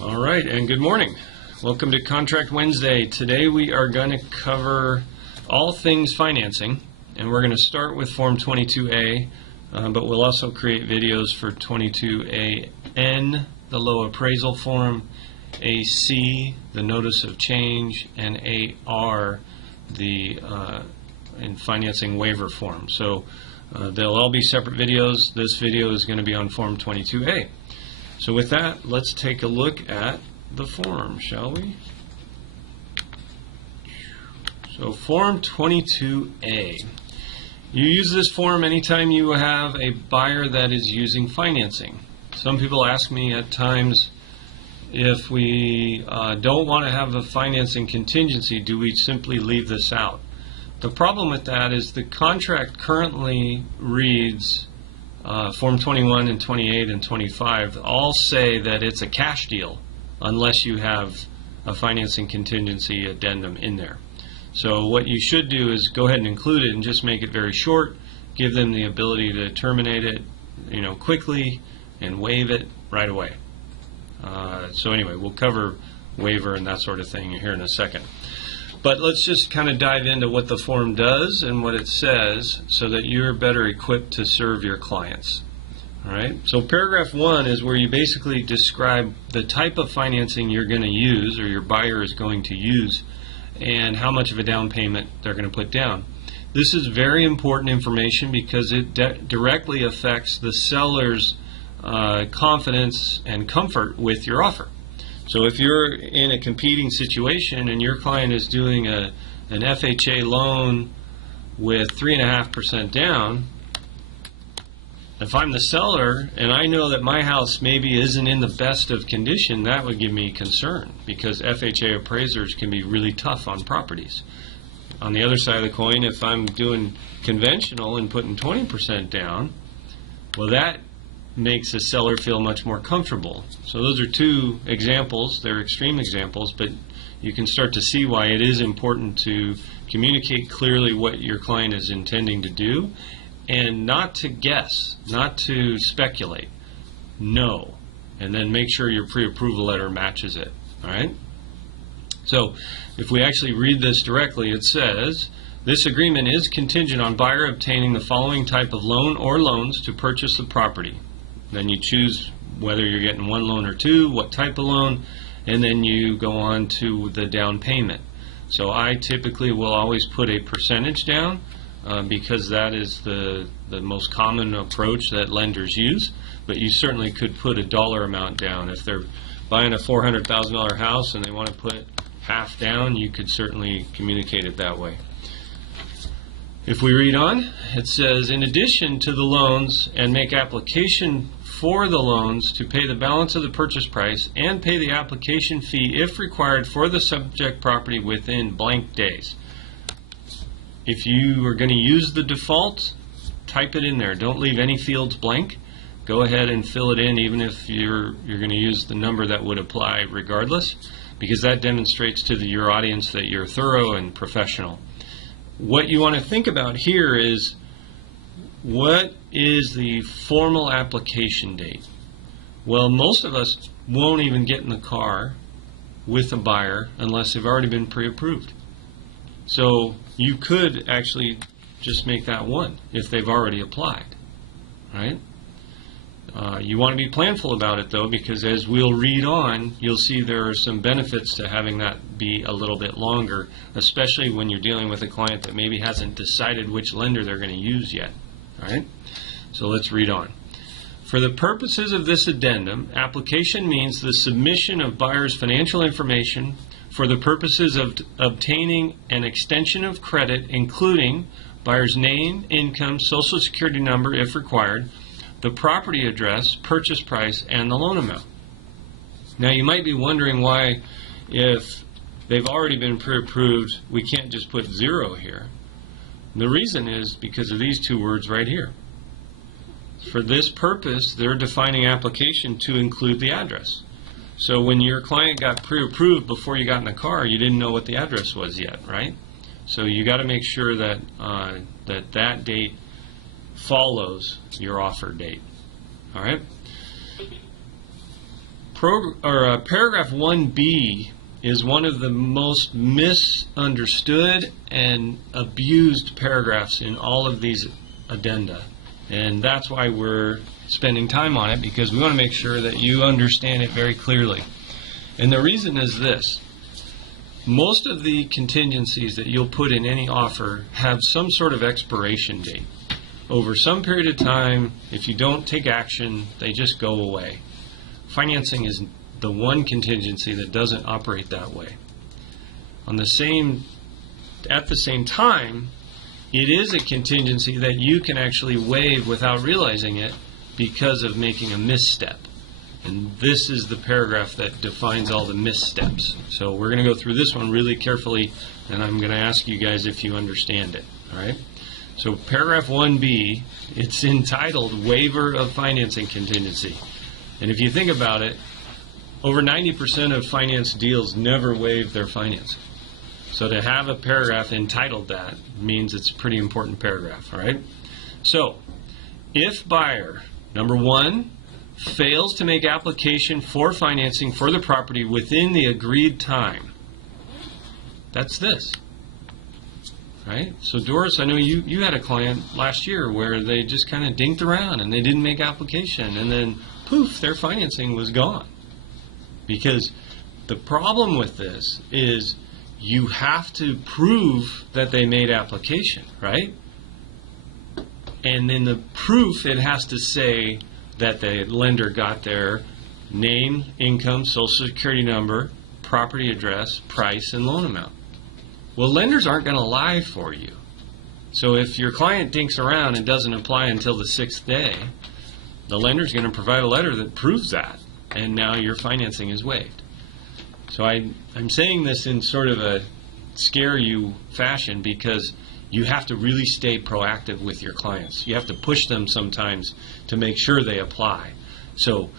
All right, and good morning. Welcome to Contract Wednesday. Today we are going to cover all things financing, and we're going to start with Form 22A, but we'll also create videos for 22AN, the low appraisal form, AC, the notice of change, and AR, the in financing waiver form. So they'll all be separate videos. This video is going to be on Form 22A. So with that, let's take a look at the form, shall we? So Form 22A. You use this form anytime you have a buyer that is using financing. Some people ask me at times, if we don't want to have a financing contingency, do we simply leave this out? The problem with that is the contract currently reads Form 21 and 28 and 25 all say that it's a cash deal unless you have a financing contingency addendum in there. So what you should do is go ahead and include it and just make it very short, give them the ability to terminate it, quickly and waive it right away. So anyway, we'll cover waiver and that sort of thing here in a second. But let's just kind of dive into what the form does and what it says so that you're better equipped to serve your clients. All right. So paragraph 1 is where you basically describe the type of financing you're going to use or your buyer is going to use and how much of a down payment they're going to put down. This is very important information because it directly affects the seller's confidence and comfort with your offer. So if you're in a competing situation and your client is doing an FHA loan with 3.5% down, if I'm the seller and I know that my house maybe isn't in the best of condition, that would give me concern because FHA appraisers can be really tough on properties. On the other side of the coin, if I'm doing conventional and putting 20% down, well, that makes a seller feel much more comfortable. So those are two examples. They're extreme examples, but you can start to see why it is important to communicate clearly what your client is intending to do and not to guess, not to speculate. No. And then make sure your pre-approval letter matches it. All right? So if we actually read this directly, it says, this agreement is contingent on buyer obtaining the following type of loan or loans to purchase the property. Then you choose whether you're getting one loan or two, what type of loan, and then you go on to the down payment. So I typically will always put a percentage down because that is the most common approach that lenders use, but you certainly could put a dollar amount down. If they're buying a $400,000 house and they want to put half down, you could certainly communicate it that way. If we read on, it says, in addition to the loans and make application for the loans to pay the balance of the purchase price and pay the application fee if required for the subject property within blank days. If you are going to use the default, type it in there. Don't leave any fields blank. Go ahead and fill it in even if you're going to use the number that would apply regardless, because that demonstrates to your audience that you're thorough and professional. What you want to think about here is, what is the formal application date? Well, most of us won't even get in the car with a buyer unless they've already been pre-approved. So you could actually just make that one if they've already applied, right? You want to be planful about it though, because as we'll read on, you'll see there are some benefits to having that be a little bit longer, especially when you're dealing with a client that maybe hasn't decided which lender they're going to use yet. All right? So let's read on. For the purposes of this addendum, application means the submission of buyer's financial information for the purposes of obtaining an extension of credit, including buyer's name, income, social security number if required, the property address, purchase price, and the loan amount. Now you might be wondering why, if they've already been pre-approved, we can't just put 0 here. The reason is because of these two words right here. For this purpose, they're defining application to include the address. So when your client got pre-approved before you got in the car, you didn't know what the address was yet, right? So you got to make sure that that date follows your offer date. All right? Paragraph 1B is one of the most misunderstood and abused paragraphs in all of these addenda. And that's why we're spending time on it, because we want to make sure that you understand it very clearly. And the reason is this. Most of the contingencies that you'll put in any offer have some sort of expiration date. Over some period of time, if you don't take action, they just go away. Financing is the one contingency that doesn't operate that way. At the same time, it is a contingency that you can actually waive without realizing it because of making a misstep. And this is the paragraph that defines all the missteps. So we're going to go through this one really carefully, and I'm going to ask you guys if you understand it. All right? So paragraph 1B, it's entitled Waiver of Financing Contingency. And if you think about it, over 90% of finance deals never waive their financing. So to have a paragraph entitled that means it's a pretty important paragraph, all right? So, if buyer, number one, fails to make application for financing for the property within the agreed time, that's this, right? So Doris, I know you had a client last year where they just kind of dinked around and they didn't make application, and then poof, their financing was gone. Because the problem with this is you have to prove that they made application, right? And in the proof, it has to say that the lender got their name, income, social security number, property address, price, and loan amount. Well, lenders aren't going to lie for you. So if your client dinks around and doesn't apply until the 6th day, the lender's going to provide a letter that proves that, and now your financing is waived. So I'm saying this in sort of a scare you fashion because you have to really stay proactive with your clients. You have to push them sometimes to make sure they apply. So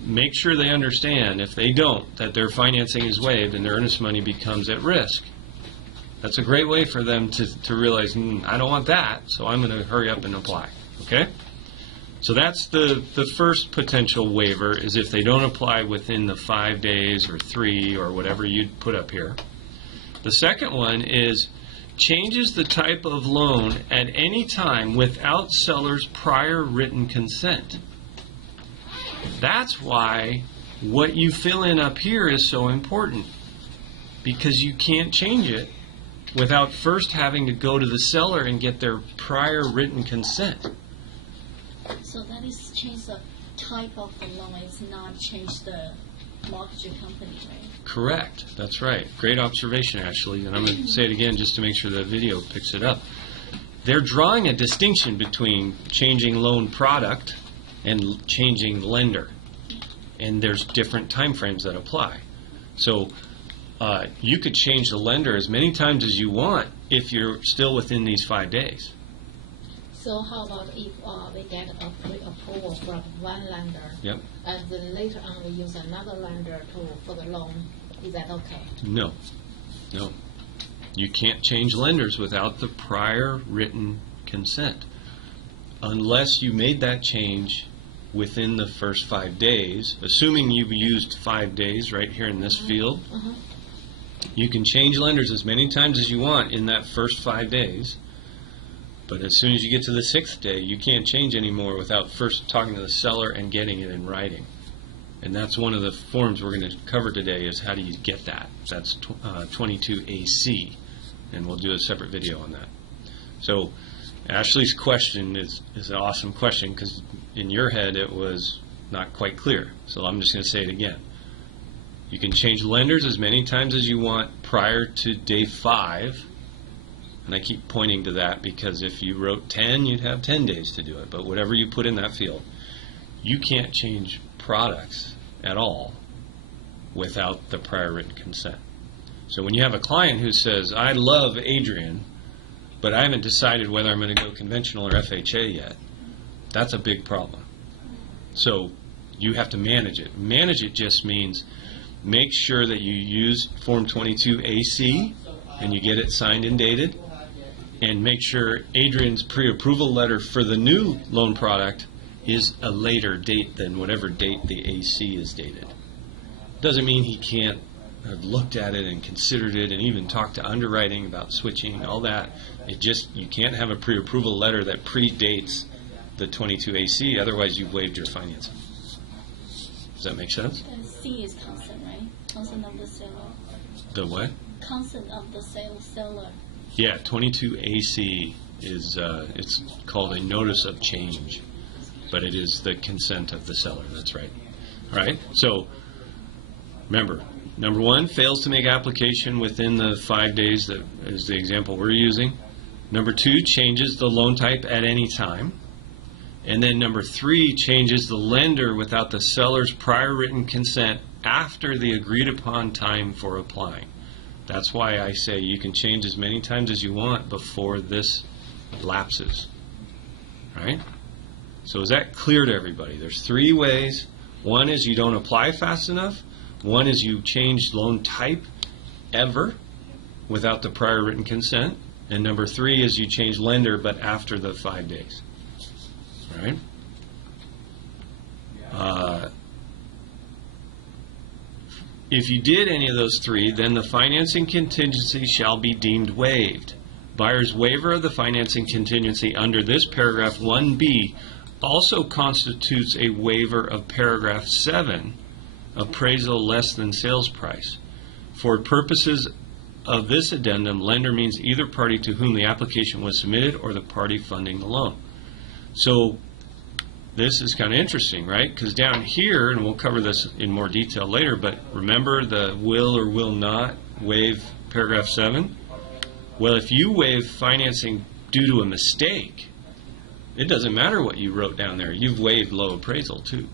make sure they understand, if they don't, that their financing is waived and their earnest money becomes at risk. That's a great way for them to realize, I don't want that, so I'm going to hurry up and apply. Okay? So that's the first potential waiver, is if they don't apply within the 5 days or 3 or whatever you'd put up here. The second one is changes the type of loan at any time without seller's prior written consent. That's why what you fill in up here is so important, because you can't change it without first having to go to the seller and get their prior written consent. So that is change the type of the loan, it's not change the mortgage company, right? Correct. That's right. Great observation, Ashley. And I'm going to say it again just to make sure the video picks it up. They're drawing a distinction between changing loan product and changing lender. And there's different time frames that apply. So you could change the lender as many times as you want if you're still within these 5 days. So how about if we get a pre-approval from one lender, Yep. and then later on we use another lender for the loan? Is that okay? No. No. You can't change lenders without the prior written consent. Unless you made that change within the first 5 days, assuming you've used 5 days right here in this field, you can change lenders as many times as you want in that first 5 days. But as soon as you get to the 6th day, you can't change anymore without first talking to the seller and getting it in writing. And that's one of the forms we're going to cover today, is how do you get that. That's 22AC, and we'll do a separate video on that. So Ashley's question is an awesome question, because in your head it was not quite clear. So I'm just going to say it again. You can change lenders as many times as you want prior to day 5. And I keep pointing to that because if you wrote 10, you'd have 10 days to do it. But whatever you put in that field, you can't change products at all without the prior written consent. So when you have a client who says, I love Adrian, but I haven't decided whether I'm going to go conventional or FHA yet, that's a big problem. So you have to manage it. Manage it just means make sure that you use Form 22AC and you get it signed and dated. And make sure Adrian's pre-approval letter for the new loan product is a later date than whatever date the AC is dated. Doesn't mean he can't have looked at it and considered it and even talked to underwriting about switching, all that. It just, you can't have a pre-approval letter that predates the 22AC, otherwise you've waived your financing. Does that make sense? And C is consent, right? Consent of the seller. The what? Consent of the seller. Yeah, 22AC is, it's called a notice of change, but it is the consent of the seller, that's right. All right, so remember, number one, fails to make application within the 5 days, that is the example we're using. Number two, changes the loan type at any time. And then number three, changes the lender without the seller's prior written consent after the agreed upon time for applying. That's why I say you can change as many times as you want before this lapses. Right? So is that clear to everybody? There's three ways. One is you don't apply fast enough. One is you change loan type ever without the prior written consent. And number three is you change lender but after the 5 days. Right? If you did any of those three, then the financing contingency shall be deemed waived. Buyer's waiver of the financing contingency under this paragraph 1B also constitutes a waiver of paragraph 7, appraisal less than sales price. For purposes of this addendum, lender means either party to whom the application was submitted or the party funding the loan. So this is kind of interesting, right? Because down here, and we'll cover this in more detail later, but remember the will or will not waive paragraph 7? Well, if you waive financing due to a mistake, it doesn't matter what you wrote down there. You've waived low appraisal too.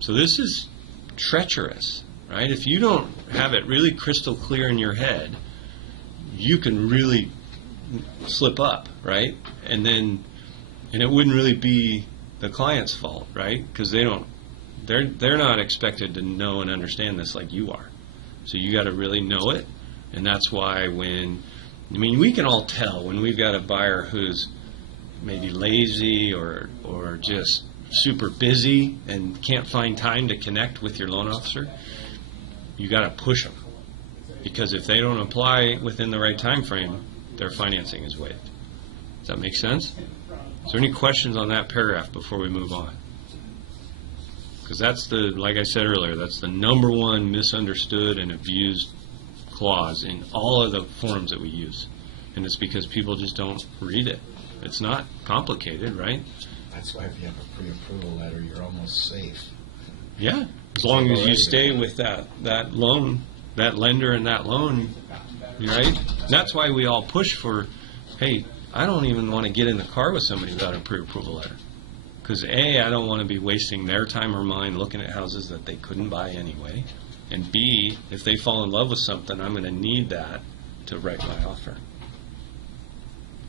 So this is treacherous, right? If you don't have it really crystal clear in your head, you can really slip up, right? And it wouldn't really be the client's fault, right? Because they're not expected to know and understand this like you are. So you got to really know it, and that's why we can all tell when we've got a buyer who's maybe lazy or just super busy and can't find time to connect with your loan officer. You got to push them, because if they don't apply within the right time frame, their financing is waived. Does that make sense? Is there any questions on that paragraph before we move on? Because that's like I said earlier, that's the number one misunderstood and abused clause in all of the forms that we use. And it's because people just don't read it. It's not complicated, right? That's why if you have a pre-approval letter, you're almost safe. Yeah, as long as you stay with that loan, that lender and that loan, right? That's why we all push for, hey, I don't even want to get in the car with somebody without a pre-approval letter. Because A, I don't want to be wasting their time or mine looking at houses that they couldn't buy anyway. And B, if they fall in love with something, I'm going to need that to write my offer.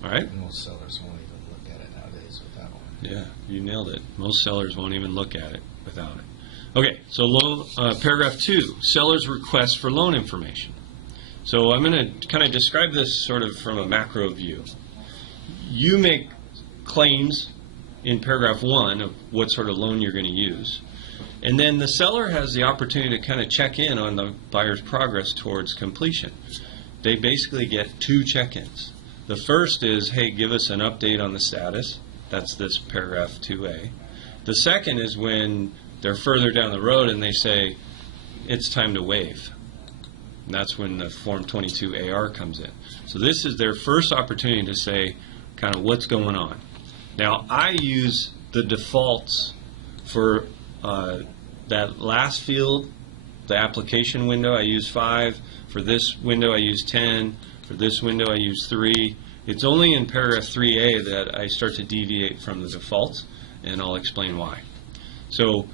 All right? Most sellers won't even look at it nowadays without one. Yeah, you nailed it. Most sellers won't even look at it without it. Okay, so paragraph 2, seller's request for loan information. So I'm going to kind of describe this sort of from a macro view. You make claims in paragraph 1 of what sort of loan you're going to use. And then the seller has the opportunity to kind of check in on the buyer's progress towards completion. They basically get 2 check-ins. The first is, hey, give us an update on the status. That's this paragraph 2A. The second is when they're further down the road and they say, it's time to waive. And that's when the Form 22AR comes in. So this is their first opportunity to say kind of what's going on. Now, I use the defaults for that last field, the application window, I use 5. For this window, I use 10. For this window, I use 3. It's only in paragraph 3A that I start to deviate from the defaults, and I'll explain why. So,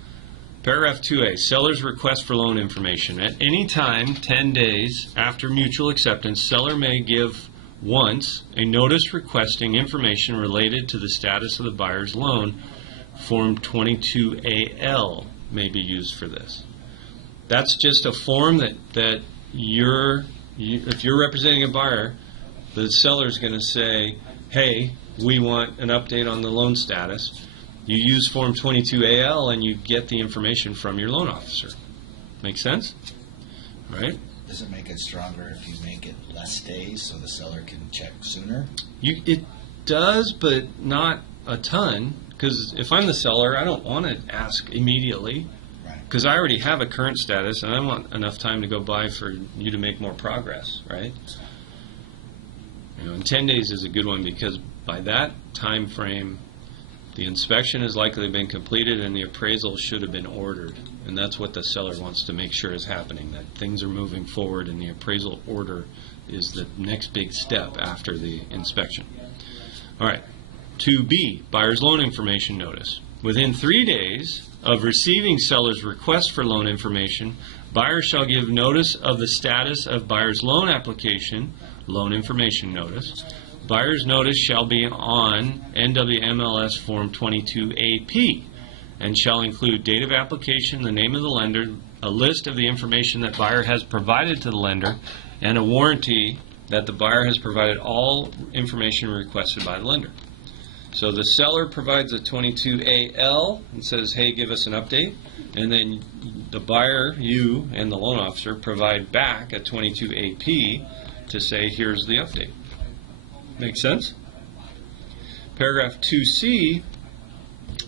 paragraph 2A, seller's request for loan information. At any time, 10 days after mutual acceptance, seller may give once a notice requesting information related to the status of the buyer's loan. Form 22AL may be used for this. That's just a form that if you're representing a buyer, the seller's going to say, hey, we want an update on the loan status. You use Form 22AL and you get the information from your loan officer. Make sense? Right? Does it make it stronger if you make it less days so the seller can check sooner? It does, but not a ton. Because if I'm the seller, I don't want to ask immediately. Right. Because I already have a current status, and I want enough time to go by for you to make more progress, right? And 10 days is a good one because by that time frame, the inspection has likely been completed and the appraisal should have been ordered. And that's what the seller wants to make sure is happening, that things are moving forward and the appraisal order is the next big step after the inspection. All right. 2B, buyer's loan information notice. Within 3 days of receiving seller's request for loan information, buyer shall give notice of the status of buyer's loan application, loan information notice. Buyer's notice shall be on NWMLS Form 22AP and shall include date of application, the name of the lender, a list of the information that buyer has provided to the lender, and a warranty that the buyer has provided all information requested by the lender. So the seller provides a 22AL and says, hey, give us an update. And then the buyer, you, and the loan officer provide back a 22AP to say, here's the update. Make sense? Paragraph 2C,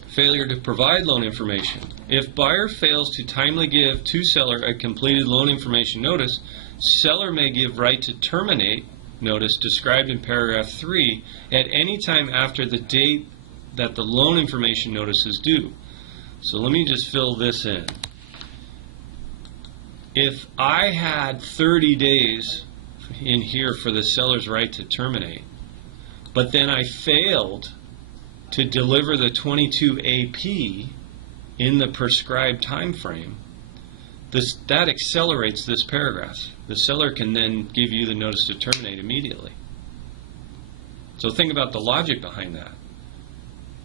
failure to provide loan information. If buyer fails to timely give to seller a completed loan information notice, seller may give right to terminate notice described in paragraph 3 at any time after the date that the loan information notice is due. So let me just fill this in. If I had 30 days in here for the seller's right to terminate, but then I failed to deliver the 22AP in the prescribed time frame, that accelerates this paragraph. The seller can then give you the notice to terminate immediately. So think about the logic behind that.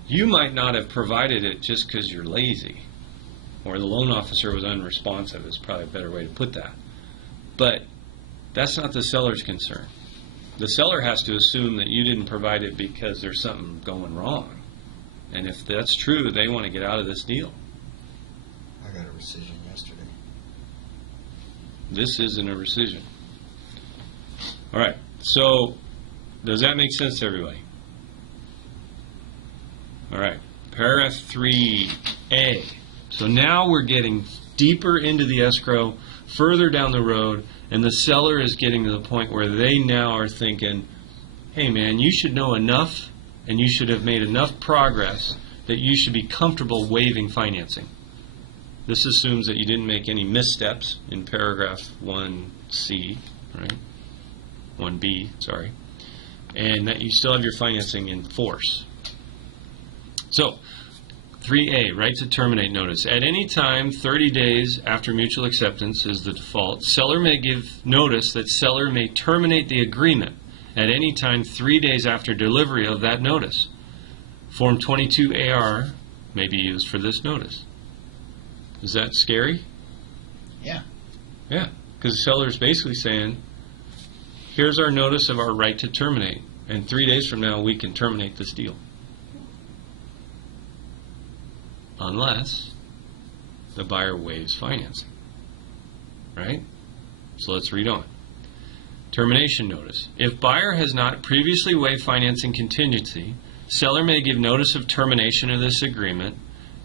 You might not have provided it just because you're lazy, or the loan officer was unresponsive is probably a better way to put that. But that's not the seller's concern. The seller has to assume that you didn't provide it because there's something going wrong. And if that's true, they want to get out of this deal. I got a rescission yesterday. This isn't a rescission. All right. So does that make sense to everybody? All right. Paragraph 3A. So now we're getting deeper into the escrow, further down the road, and the seller is getting to the point where they now are thinking, hey man, you should know enough and you should have made enough progress that you should be comfortable waiving financing. This assumes that you didn't make any missteps in paragraph 1C, right? 1B, sorry. And that you still have your financing in force. So, 3A, right to terminate notice. At any time, 30 days after mutual acceptance is the default, seller may give notice that seller may terminate the agreement at any time 3 days after delivery of that notice. Form 22AR may be used for this notice. Is that scary? Yeah. Yeah, because the seller is basically saying, here's our notice of our right to terminate, and 3 days from now we can terminate this deal. Unless the buyer waives financing. Right? So let's read on. Termination notice. If buyer has not previously waived financing contingency, seller may give notice of termination of this agreement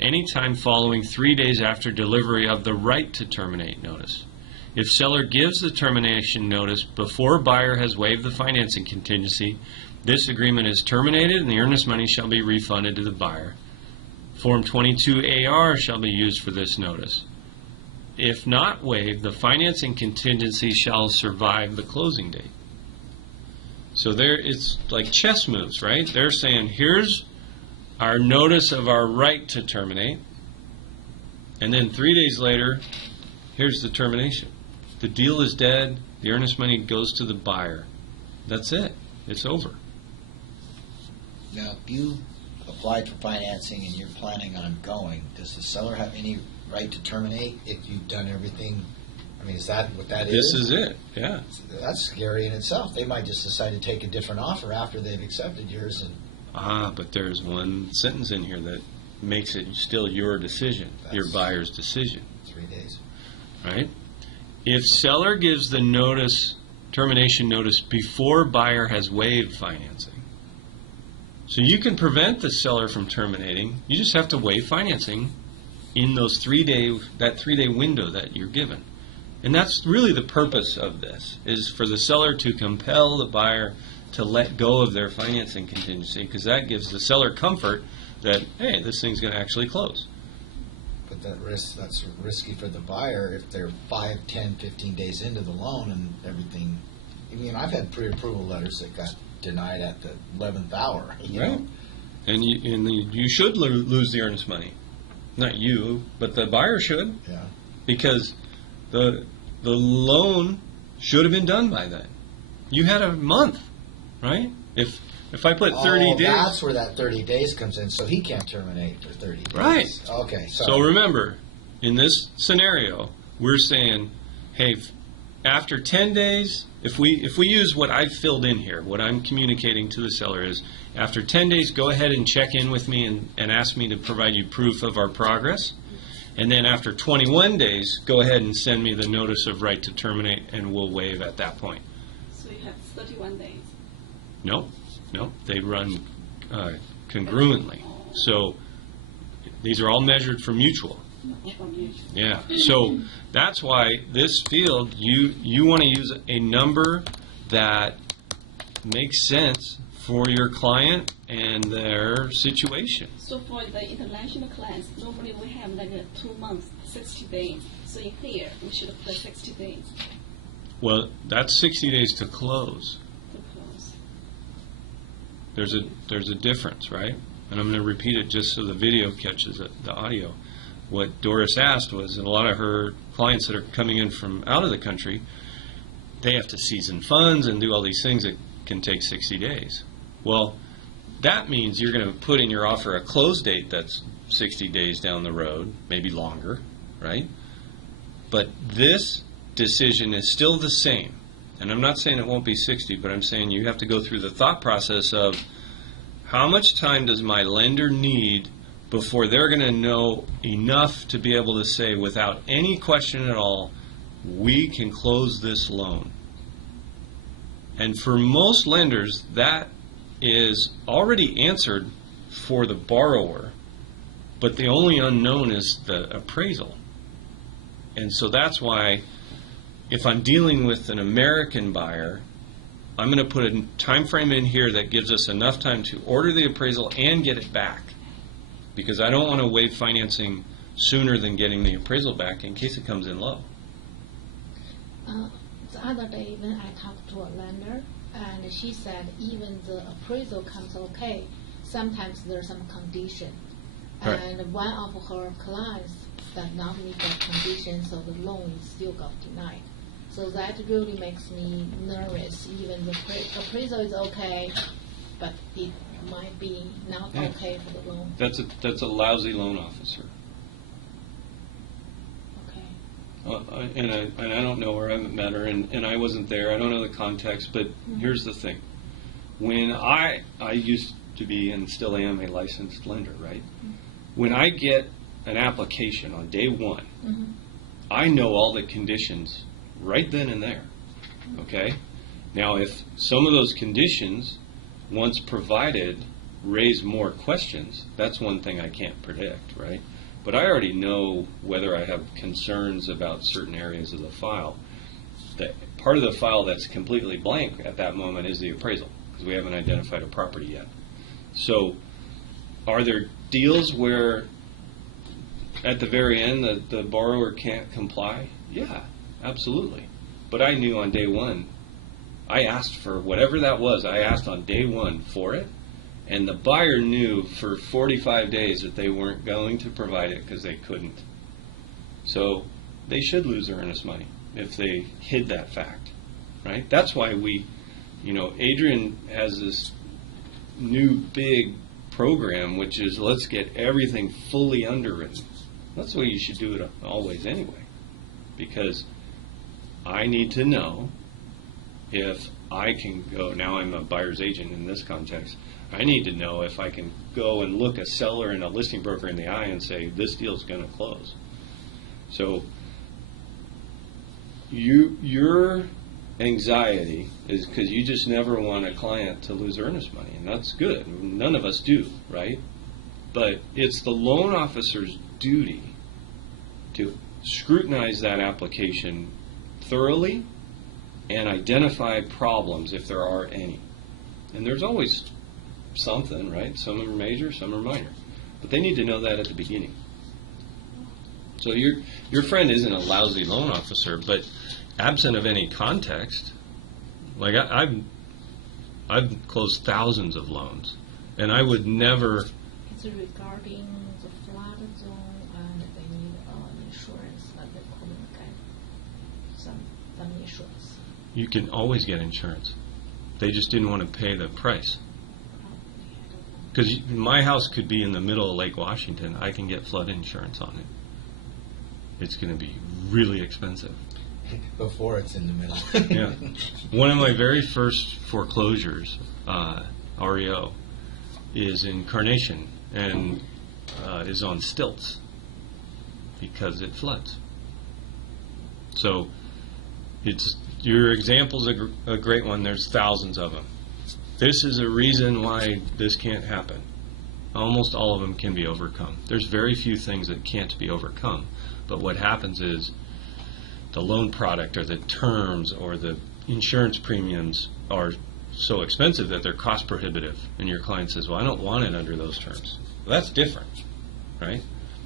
anytime following 3 days after delivery of the right to terminate notice. If seller gives the termination notice before buyer has waived the financing contingency, this agreement is terminated and the earnest money shall be refunded to the buyer. Form 22AR shall be used for this notice. If not waived, the financing contingency shall survive the closing date. So there, it's like chess moves, right? They're saying, here's our notice of our right to terminate, and then 3 days later, here's the termination. The deal is dead. The earnest money goes to the buyer. That's it. It's over. Now, if you applied for financing and you're planning on going, does the seller have any right to terminate if you've done everything? I mean, is that what that is? This is it, yeah. That's scary in itself. They might just decide to take a different offer after they've accepted yours. But there's one sentence in here that makes it still your decision, your buyer's decision. 3 days. right? If seller gives the notice, termination notice, before buyer has waived financing. So you can prevent the seller from terminating. You just have to waive financing in those 3-day window that you're given. And that's really the purpose of this, is for the seller to compel the buyer to let go of their financing contingency, because that gives the seller comfort that, hey, this thing's going to actually close. But that's risky for the buyer if they're 5, 10, 15 days into the loan and everything. I mean, I've had pre-approval letters that got denied at the 11th hour. You Right. know? And you should lose the earnest money. Not you, but the buyer should, Yeah. because the loan should have been done by then. You had a month, right? If I put 30 days. That's where that 30 days comes in, so he can't terminate for 30 days. Right. Okay, So remember, in this scenario, we're saying, hey, after 10 days, if we use what I've filled in here, what I'm communicating to the seller is, after 10 days, go ahead and check in with me and ask me to provide you proof of our progress. And then after 21 days, go ahead and send me the notice of right to terminate, and we'll waive at that point. So you have 31 days. No, they run congruently. So these are all measured for mutual. From you. Yeah, so that's why this field, you want to use a number that makes sense for your client and their situation. So for the international clients, normally we have like 2 months, 60 days. So in here, we should put 60 days Well, that's 60 days to close. to close. There's a difference, right? And I'm going to repeat it just so the video catches it, the audio. What Doris asked was, and a lot of her clients that are coming in from out of the country, they have to season funds and do all these things that can take 60 days. Well, that means you're going to put in your offer a close date that's 60 days down the road, maybe longer, right? But this decision is still the same. And I'm not saying it won't be 60, but I'm saying you have to go through the thought process of how much time does my lender need before they're going to know enough to be able to say without any question at all, we can close this loan. And for most lenders, that is already answered for the borrower, but the only unknown is the appraisal. And so that's why if I'm dealing with an American buyer, I'm going to put a time frame in here that gives us enough time to order the appraisal and get it back, because I don't want to waive financing sooner than getting the appraisal back in case it comes in low. The other day when I talked to a lender, and she said even the appraisal comes okay, sometimes there's some condition. Right. And one of her clients does not meet that condition, so the loan is still got denied. So that really makes me nervous. Even the appraisal is okay, but it might be not Yeah. okay for the loan. That's a lousy loan officer. Okay. And I don't know her, I haven't met her, and I wasn't there, I don't know the context, but here's the thing. When I used to be and still am a licensed lender, right? When I get an application on day one, Mm-hmm. I know all the conditions right then and there, okay? Now, if some of those conditions, once provided, raise more questions, that's one thing I can't predict, right? But I already know whether I have concerns about certain areas of the file. The part of the file that's completely blank at that moment is the appraisal, because we haven't identified a property yet. So, are there deals where at the very end the borrower can't comply? Yeah, absolutely. But I knew on day one, I asked for whatever that was, I asked on day one for it, and the buyer knew for 45 days that they weren't going to provide it because they couldn't. So they should lose their earnest money if they hid that fact, right? That's why Adrian has this new big program, which is let's get everything fully underwritten. That's the way you should do it always anyway, because I need to know if I can go, now I'm a buyer's agent in this context, I need to know if I can go and look a seller and a listing broker in the eye and say, this deal's going to close. So your anxiety is because you just never want a client to lose earnest money, and that's good. None of us do, right? But it's the loan officer's duty to scrutinize that application thoroughly and identify problems if there are any. And there's always something, right? Some are major, some are minor. But they need to know that at the beginning. So your friend isn't a lousy loan officer, but absent of any context, like I've closed thousands of loans, and I would never. It's regarding the flood zone, and they need insurance, like they couldn't get some insurance. You can always get insurance. They just didn't want to pay the price. Because my house could be in the middle of Lake Washington. I can get flood insurance on it. It's going to be really expensive. Before it's in the middle. Yeah. One of my very first foreclosures, REO, is in Carnation and is on stilts because it floods. So your example's a great one. There's thousands of them. This is a reason why this can't happen. Almost all of them can be overcome. There's very few things that can't be overcome. But what happens is the loan product or the terms or the insurance premiums are so expensive that they're cost prohibitive. And your client says, well, I don't want it under those terms. Well, that's different, right?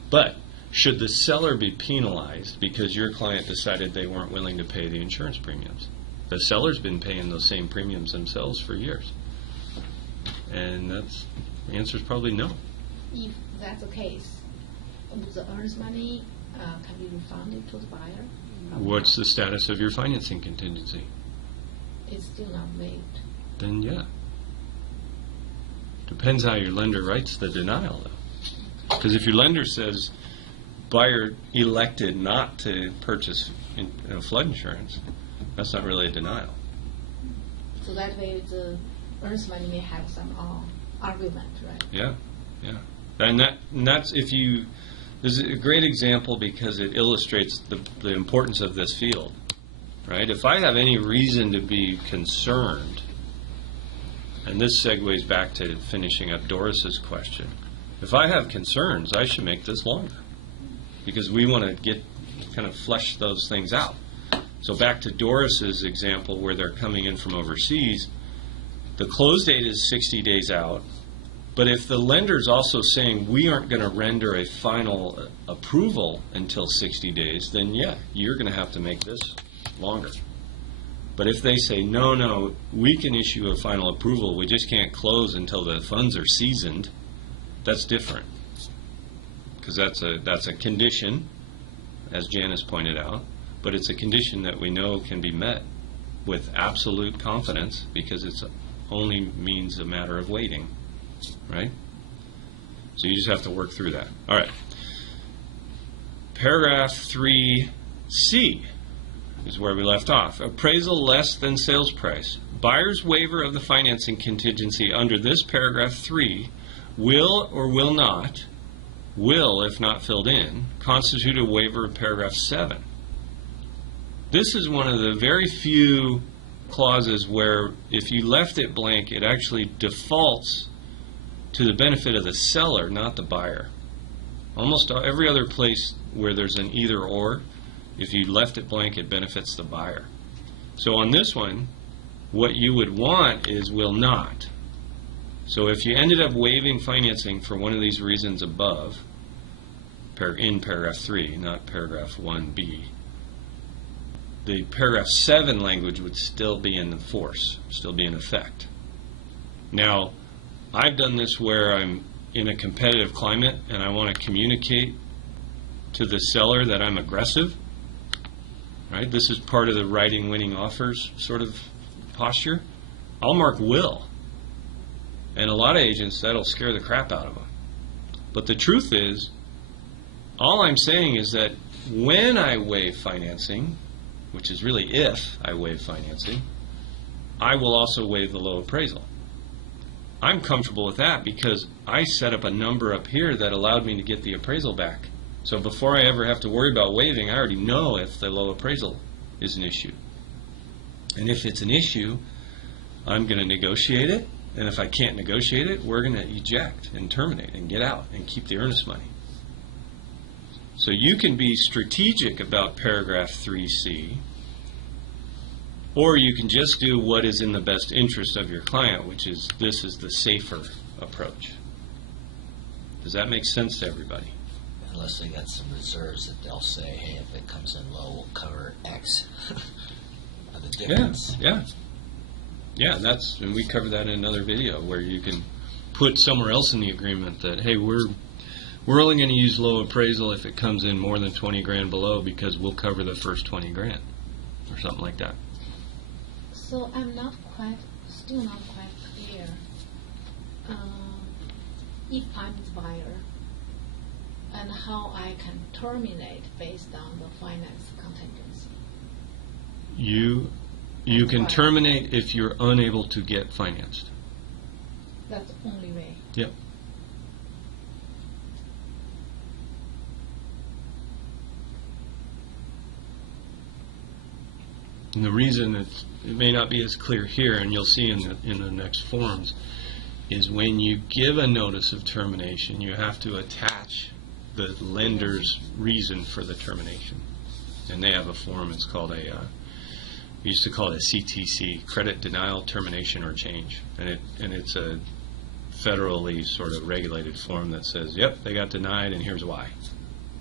But should the seller be penalized because your client decided they weren't willing to pay the insurance premiums? The seller's been paying those same premiums themselves for years. And the answer's probably no. If that's the case, the earnest money can be refunded to the buyer? What's the status of your financing contingency? It's still not waived. Then yeah. Depends how your lender writes the denial, though. Because if your lender says buyer elected not to purchase flood insurance, that's not really a denial. So that way the earnest money may have some argument, right? Yeah, yeah. And that's if you. This is a great example because it illustrates the importance of this field, right? If I have any reason to be concerned, and this segues back to finishing up Doris's question, if I have concerns, I should make this longer because we want to kind of flesh those things out. So back to Doris's example where they're coming in from overseas, the close date is 60 days out. But if the lender's also saying we aren't going to render a final approval until 60 days, then yeah, you're going to have to make this longer. But if they say, no, we can issue a final approval, we just can't close until the funds are seasoned, that's different. Because that's a condition, as Janice pointed out, but it's a condition that we know can be met with absolute confidence because it only means a matter of waiting. Right? So you just have to work through that. All right. Paragraph 3C is where we left off. Appraisal less than sales price. Buyer's waiver of the financing contingency under this paragraph 3 will or will not, if not filled in, constitute a waiver of paragraph 7. This is one of the very few clauses where if you left it blank, it actually defaults to the benefit of the seller, not the buyer. Almost every other place where there's an either or, if you left it blank, it benefits the buyer. So on this one, what you would want is will not. So if you ended up waiving financing for one of these reasons above, in paragraph 3, not paragraph 1b, the paragraph 7 language would still be in force, still be in effect. Now, I've done this where I'm in a competitive climate and I want to communicate to the seller that I'm aggressive. Right? This is part of the writing winning offers sort of posture. I'll mark will. And a lot of agents, that'll scare the crap out of them. But the truth is, all I'm saying is that when I waive financing, which is really if I waive financing, I will also waive the low appraisal. I'm comfortable with that because I set up a number up here that allowed me to get the appraisal back. So before I ever have to worry about waiving, I already know if the low appraisal is an issue. And if it's an issue, I'm going to negotiate it, and if I can't negotiate it, we're going to eject and terminate and get out and keep the earnest money. So you can be strategic about paragraph 3C, or you can just do what is in the best interest of your client, which is this is the safer approach. Does that make sense to everybody? Unless they got some reserves that they'll say, hey, if it comes in low, we'll cover X of the difference. Yeah. And we covered that in another video where you can put somewhere else in the agreement that, hey, we're only going to use low appraisal if it comes in more than 20 grand below because we'll cover the first 20 grand or something like that. So I'm still not quite clear. If I'm the buyer, and how I can terminate based on the finance contingency. You can terminate if you're unable to get financed. That's the only way. Yep. And the reason it may not be as clear here, and you'll see in the next forms, is when you give a notice of termination, you have to attach the lender's reason for the termination. And they have a form, it's called we used to call it a CTC, Credit Denial, Termination, or Change. And it's a federally sort of regulated form that says, yep, they got denied and here's why.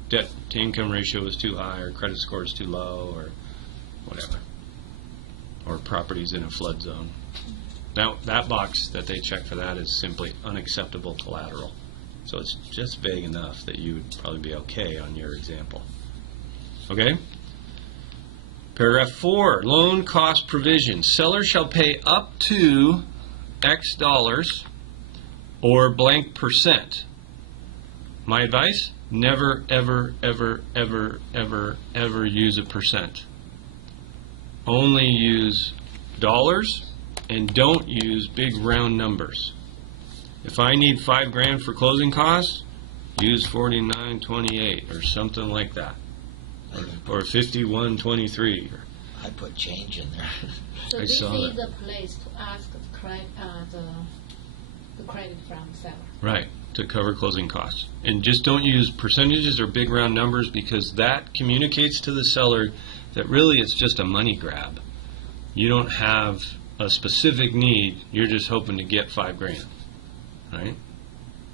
Debt to income ratio was too high, or credit score is too low, or whatever. Or property's in a flood zone. Now, that box that they check for that is simply unacceptable collateral. So it's just vague enough that you would probably be okay on your example. Okay? Paragraph 4, loan cost provision. Seller shall pay up to X dollars or blank percent. My advice? Never, ever, ever, ever, ever, ever use a percent. Only use dollars and don't use big round numbers. If I need $5 grand for closing costs, use 49.28 or something like that, or 51.23. I put change in there. So I this saw is that. the place to ask the credit from seller. Right, to cover closing costs. And just don't use percentages or big round numbers, because that communicates to the seller that really it's just a money grab. You don't have a specific need, you're just hoping to get $5 grand. Right?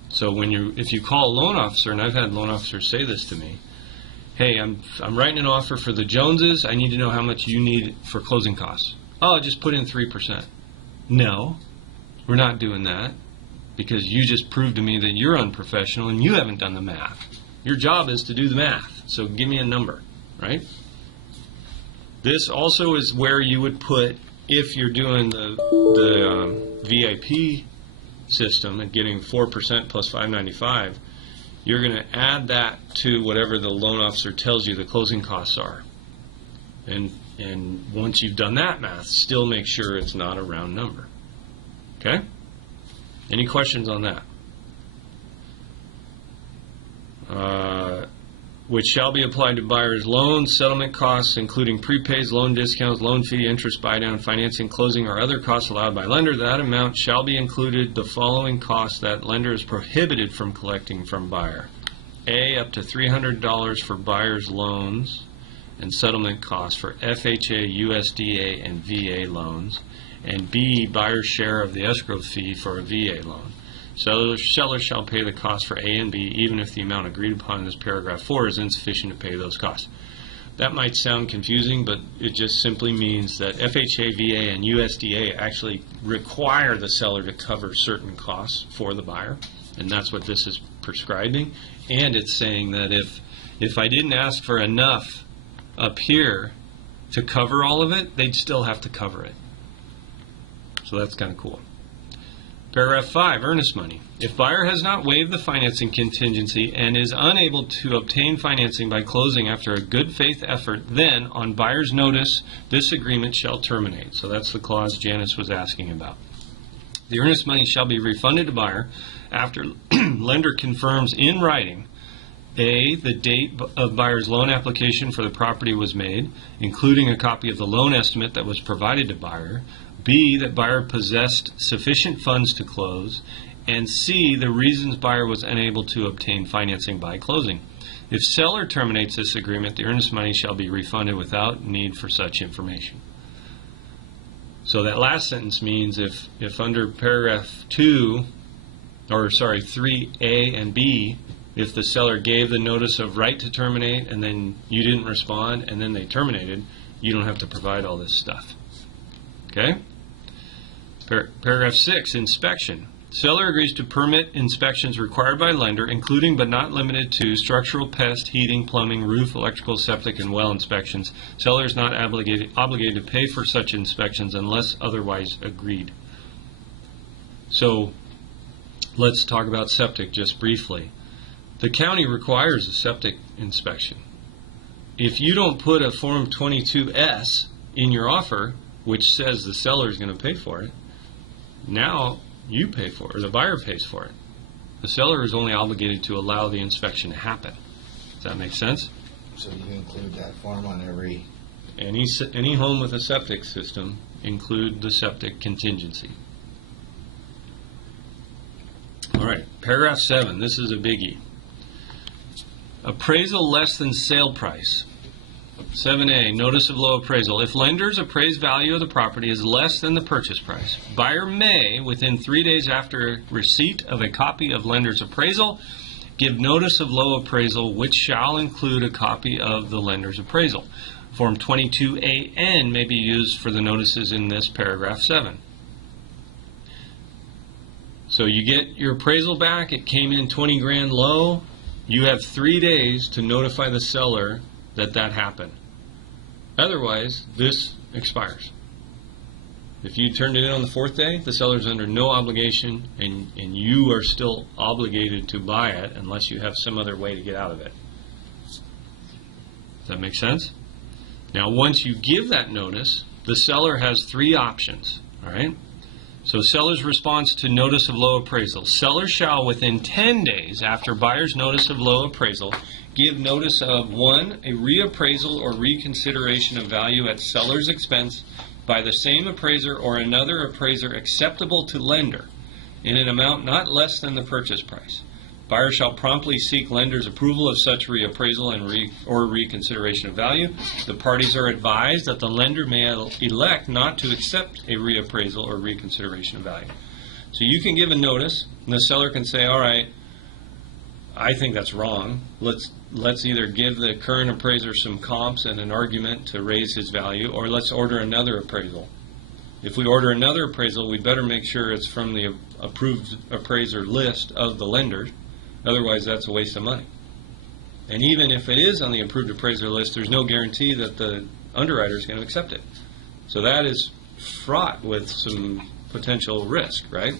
So if you call a loan officer, and I've had loan officers say this to me, hey, I'm writing an offer for the Joneses, I need to know how much you need for closing costs. Oh, just put in 3%. No, we're not doing that, because you just proved to me that you're unprofessional and you haven't done the math. Your job is to do the math, so give me a number, right? This also is where you would put, if you're doing the VIP system and getting 4% plus $595, you're going to add that to whatever the loan officer tells you the closing costs are. And once you've done that math, still make sure it's not a round number. Okay? Any questions on that? Which shall be applied to buyer's loans, settlement costs, including prepays, loan discounts, loan fee, interest, buy-down, financing, closing, or other costs allowed by lender. That amount shall be included the following costs that lender is prohibited from collecting from buyer. A, up to $300 for buyer's loans and settlement costs for FHA, USDA, and VA loans. And B, buyer's share of the escrow fee for a VA loan. Seller shall pay the cost for A and B, even if the amount agreed upon in this paragraph 4 is insufficient to pay those costs. That might sound confusing, but it just simply means that FHA, VA, and USDA actually require the seller to cover certain costs for the buyer, and that's what this is prescribing. And it's saying that if I didn't ask for enough up here to cover all of it, they'd still have to cover it. So that's kind of cool. Paragraph 5, earnest money. If buyer has not waived the financing contingency and is unable to obtain financing by closing after a good faith effort, then on buyer's notice, this agreement shall terminate. So that's the clause Janice was asking about. The earnest money shall be refunded to buyer after lender confirms in writing A, the date of buyer's loan application for the property was made, including a copy of the loan estimate that was provided to buyer. B, that buyer possessed sufficient funds to close. And C, the reasons buyer was unable to obtain financing by closing. If seller terminates this agreement, the earnest money shall be refunded without need for such information. So that last sentence means if under paragraph 3A and B, if the seller gave the notice of right to terminate and then you didn't respond and then they terminated, you don't have to provide all this stuff. Okay? Paragraph 6, inspection. Seller agrees to permit inspections required by lender, including but not limited to structural, pest, heating, plumbing, roof, electrical, septic, and well inspections. Seller is not obligated to pay for such inspections unless otherwise agreed. So let's talk about septic just briefly. The county requires a septic inspection. If you don't put a Form 22S in your offer, which says the seller is going to pay for it, now you pay for it, or the buyer pays for it. The seller is only obligated to allow the inspection to happen. Does that make sense? So you include that form on every... Any home with a septic system include the septic contingency. All right, paragraph 7. This is a biggie. Appraisal less than sale price. 7A, notice of low appraisal. If lender's appraised value of the property is less than the purchase price, buyer may, within 3 days after receipt of a copy of lender's appraisal, give notice of low appraisal, which shall include a copy of the lender's appraisal. Form 22AN may be used for the notices in this paragraph 7. So you get your appraisal back, it came in 20 grand low, you have 3 days to notify the seller that happened. Otherwise, this expires. If you turned it in on the 4th day, the seller's under no obligation, and you are still obligated to buy it unless you have some other way to get out of it. Does that make sense? Now, once you give that notice, the seller has 3 options. All right? So seller's response to notice of low appraisal. Seller shall, within 10 days after buyer's notice of low appraisal, give notice of 1, a reappraisal or reconsideration of value at seller's expense by the same appraiser or another appraiser acceptable to lender in an amount not less than the purchase price. Buyer shall promptly seek lender's approval of such reappraisal and or reconsideration of value. The parties are advised that the lender may elect not to accept a reappraisal or reconsideration of value. So you can give a notice, and the seller can say, all right, I think that's wrong. Let's either give the current appraiser some comps and an argument to raise his value, or let's order another appraisal. If we order another appraisal, we better make sure it's from the approved appraiser list of the lender. Otherwise, that's a waste of money. And even if it is on the approved appraiser list, there's no guarantee that the underwriter is going to accept it. So that is fraught with some potential risk, right?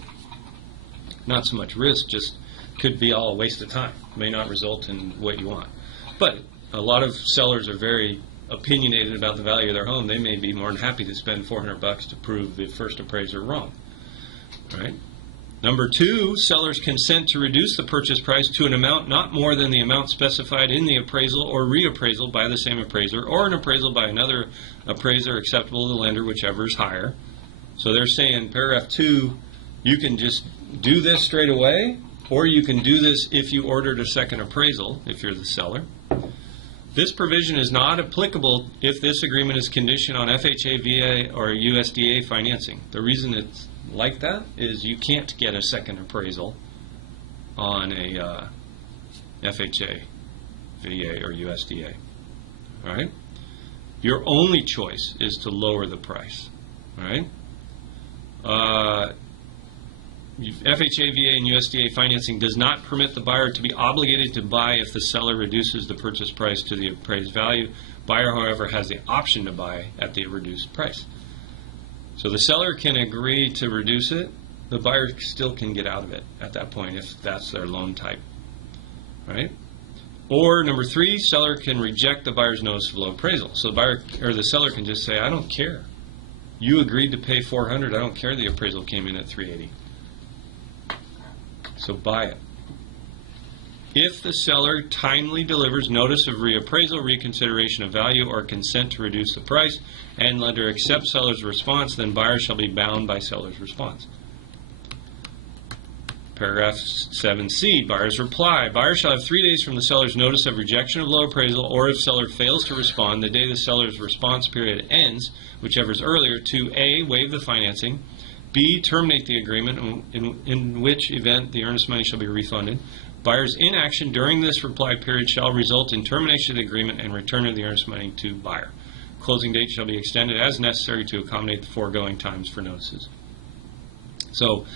Not so much risk, just could be all a waste of time. May not result in what you want. But a lot of sellers are very opinionated about the value of their home. They may be more than happy to spend $400 to prove the first appraiser wrong. Right? Number 2, sellers consent to reduce the purchase price to an amount not more than the amount specified in the appraisal or reappraisal by the same appraiser, or an appraisal by another appraiser acceptable to the lender, whichever is higher. So they're saying, paragraph 2, you can just do this straight away, or you can do this if you ordered a second appraisal, if you're the seller. This provision is not applicable if this agreement is conditioned on FHA, VA, or USDA financing. The reason it's like that is you can't get a second appraisal on a FHA, VA, or USDA. All right? Your only choice is to lower the price. All right? FHA, VA, and USDA financing does not permit the buyer to be obligated to buy if the seller reduces the purchase price to the appraised value. Buyer, however, has the option to buy at the reduced price. So the seller can agree to reduce it. The buyer still can get out of it at that point if that's their loan type. Right? Or number 3, seller can reject the buyer's notice of low appraisal. So the buyer or the seller can just say, I don't care. You agreed to pay $400. I don't care the appraisal came in at $380. So buy it. if the seller timely delivers notice of reappraisal, reconsideration of value, or consent to reduce the price, and lender accepts seller's response, then buyer shall be bound by seller's response. Paragraph 7C, buyer's reply. Buyer shall have 3 days from the seller's notice of rejection of low appraisal, or if seller fails to respond, the day the seller's response period ends, whichever is earlier, to A, waive the financing, B, terminate the agreement, in which event the earnest money shall be refunded. Buyer's inaction during this reply period shall result in termination of the agreement and return of the earnest money to buyer. Closing date shall be extended as necessary to accommodate the foregoing times for notices. So,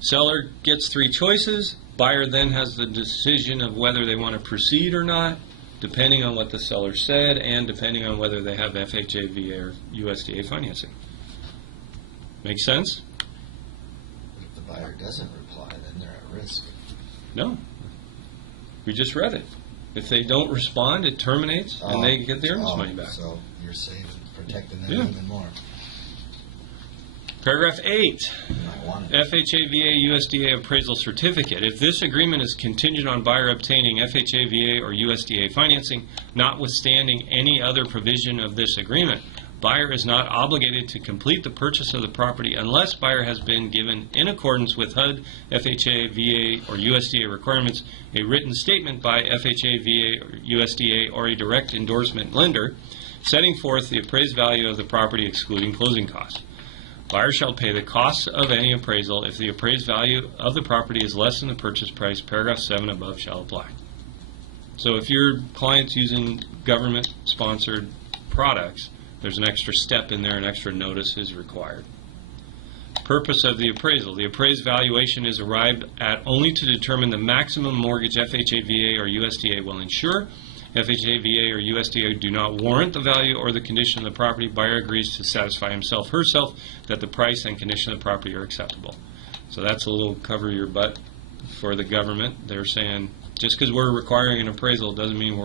seller gets 3 choices. Buyer then has the decision of whether they want to proceed or not, depending on what the seller said and depending on whether they have FHA, VA, or USDA financing. Make sense? But if the buyer doesn't reply, then they're at risk. No. We just read it. If they don't respond, it terminates and they get their earnest money back. So you're saving, protecting them Yeah. even more. Paragraph 8. You might want it. FHA, VA, USDA appraisal certificate. If this agreement is contingent on buyer obtaining FHA, VA, or USDA financing, notwithstanding any other provision of this agreement, buyer is not obligated to complete the purchase of the property unless buyer has been given, in accordance with HUD, FHA, VA, or USDA requirements, a written statement by FHA, VA, or USDA, or a direct endorsement lender, setting forth the appraised value of the property excluding closing costs. Buyer shall pay the costs of any appraisal if the appraised value of the property is less than the purchase price. Paragraph 7 above shall apply. So if your client's using government-sponsored products, there's an extra step in there, an extra notice is required. Purpose of the appraisal. The appraised valuation is arrived at only to determine the maximum mortgage FHA, VA, or USDA will insure. FHA, VA, or USDA do not warrant the value or the condition of the property. Buyer agrees to satisfy himself, herself, that the price and condition of the property are acceptable. So that's a little cover your butt for the government. They're saying just because we're requiring an appraisal doesn't mean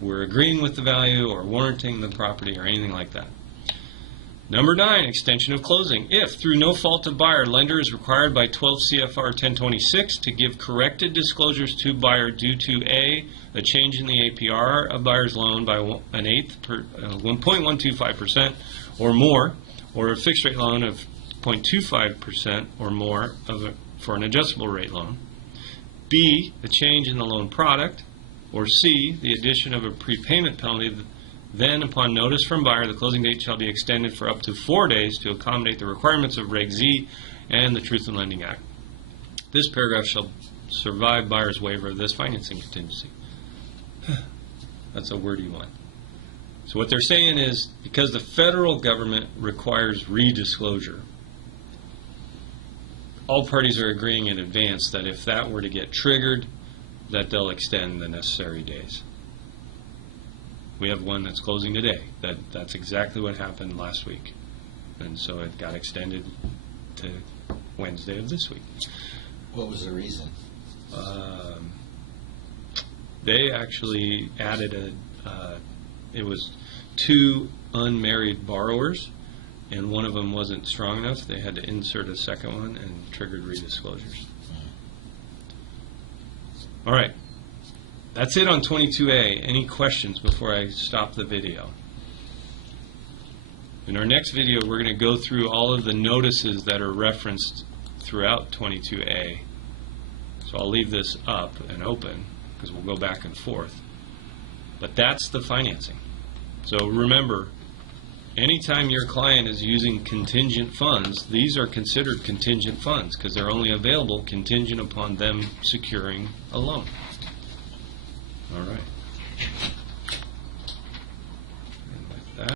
we're agreeing with the value or warranting the property or anything like that. Number 9, extension of closing. If, through no fault of buyer, lender is required by 12 CFR 1026 to give corrected disclosures to buyer due to A change in the APR of buyer's loan by 1.125% or more, or a fixed rate loan of 0.25% or more for an adjustable rate loan. B, a change in the loan product, or C, the addition of a prepayment penalty. Then, upon notice from buyer, the closing date shall be extended for up to 4 days to accommodate the requirements of Reg Z and the Truth in Lending Act. This paragraph shall survive buyer's waiver of this financing contingency. That's a wordy one. So what they're saying is, because the federal government requires redisclosure, all parties are agreeing in advance that if that were to get triggered, that they'll extend the necessary days. We have one that's closing today. That's exactly what happened last week. And so it got extended to Wednesday of this week. What was the reason? They actually added it was 2 unmarried borrowers, and one of them wasn't strong enough. They had to insert a second one and triggered redisclosures. All right. That's it on 22A. Any questions before I stop the video? In our next video, we're going to go through all of the notices that are referenced throughout 22A. So I'll leave this up and open because we'll go back and forth. But that's the financing. So remember, anytime your client is using contingent funds, these are considered contingent funds because they're only available contingent upon them securing a loan.